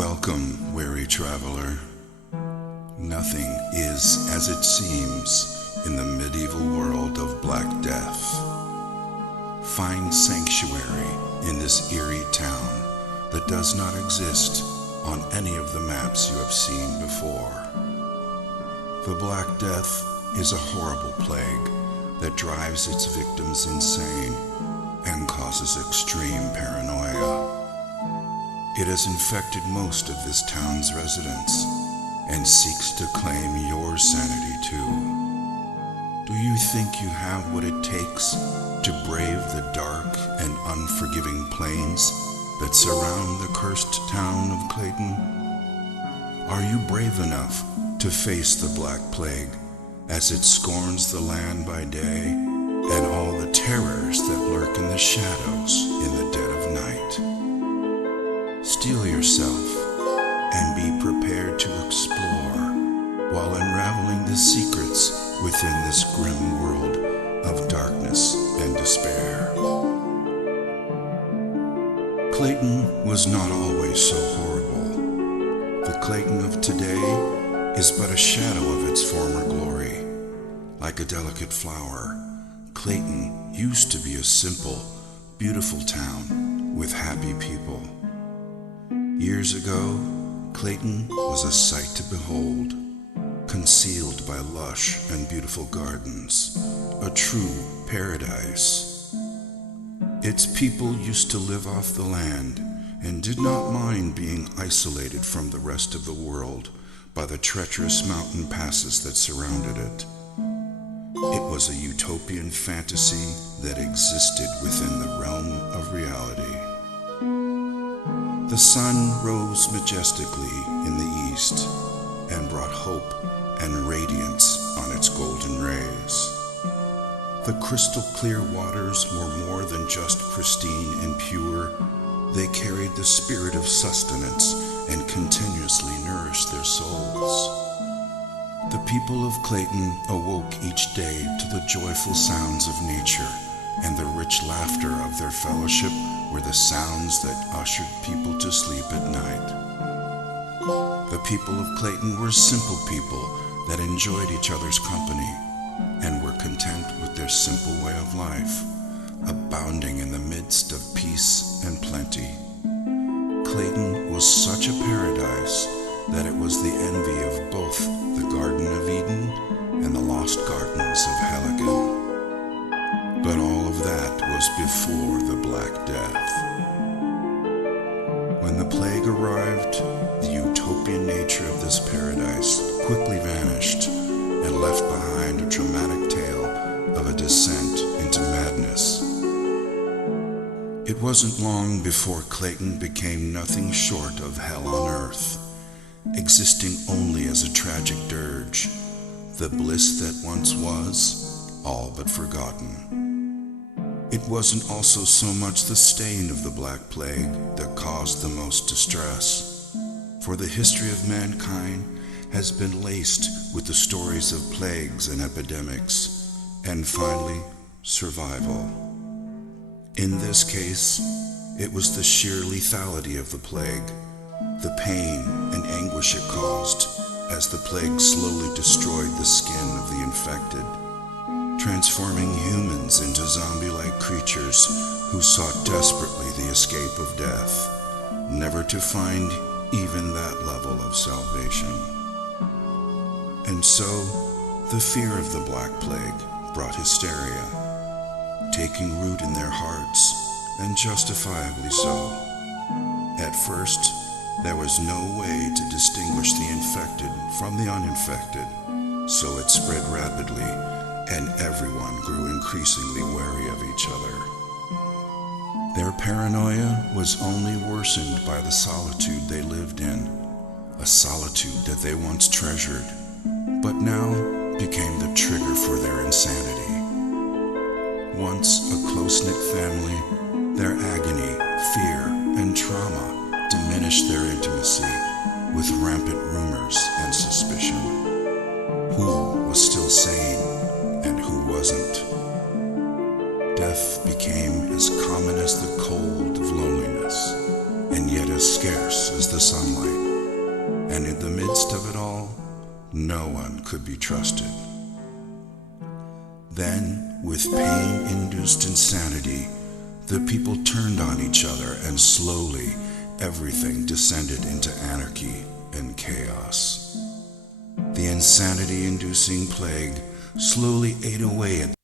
Welcome, weary traveler. Nothing is as it seems in the medieval world of Black Death. Find sanctuary in this eerie town that does not exist on any of the maps you have seen before. The Black Death is a horrible plague that drives its victims insane and causes extreme paranoia. It has infected most of this town's residents and seeks to claim your sanity too. Do you think you have what it takes to brave the dark and unforgiving plains that surround the cursed town of Clayton? Are you brave enough to face the Black Plague as it scorns the land by day and all the terrors that lurk in the shadows in the dead of night? Steel yourself and be prepared to explore while unraveling the secrets within this grim world of darkness and despair. Clayton was not always so horrible. The Clayton of today is but a shadow of its former glory. Like a delicate flower, Clayton used to be a simple, beautiful town with happy people. Years ago, Clayton was a sight to behold, concealed by lush and beautiful gardens, a true paradise. Its people used to live off the land and did not mind being isolated from the rest of the world by the treacherous mountain passes that surrounded it. It was a utopian fantasy that existed within the realm of reality. The sun rose majestically in the east and brought hope and radiance on its golden rays. The crystal clear waters were more than just pristine and pure. They carried the spirit of sustenance and continuously nourished their souls. The people of Clayton awoke each day to the joyful sounds of nature, and the rich laughter of their fellowship were the sounds that ushered people to sleep at night. The people of Clayton were simple people that enjoyed each other's company and were content with their simple way of life, abounding in the midst of peace and plenty. Clayton was such a paradise that it was the envy of both the Garden of Eden and the lost gardens of Helligan. But all of that was before the Black Death. When the plague arrived, the utopian nature of this paradise quickly vanished and left behind a traumatic tale of a descent into madness. It wasn't long before Clayton became nothing short of hell on earth, existing only as a tragic dirge, the bliss that once was, all but forgotten. It wasn't also so much the stain of the Black Plague that caused the most distress, for the history of mankind has been laced with the stories of plagues and epidemics, and finally, survival. In this case, it was the sheer lethality of the plague, the pain and anguish it caused as the plague slowly destroyed the skin of the infected, transforming humans into zombie-like creatures who sought desperately the escape of death, never to find even that level of salvation. And so, the fear of the Black Plague brought hysteria, taking root in their hearts, and justifiably so. At first, there was no way to distinguish the infected from the uninfected, so it spread rapidly, and everyone grew increasingly wary of each other. Their paranoia was only worsened by the solitude they lived in, a solitude that they once treasured, but now became the trigger for their insanity. Once a close-knit family, their agony, fear, and trauma diminished their intimacy with rampant rumors and suspicion. Who was still sane and who wasn't? Death became as common as the cold of loneliness, and yet as scarce as the sunlight, and in the midst of it all, no one could be trusted. Then, with pain-induced insanity, the people turned on each other, and slowly everything descended into anarchy and chaos. The insanity-inducing plague slowly ate away at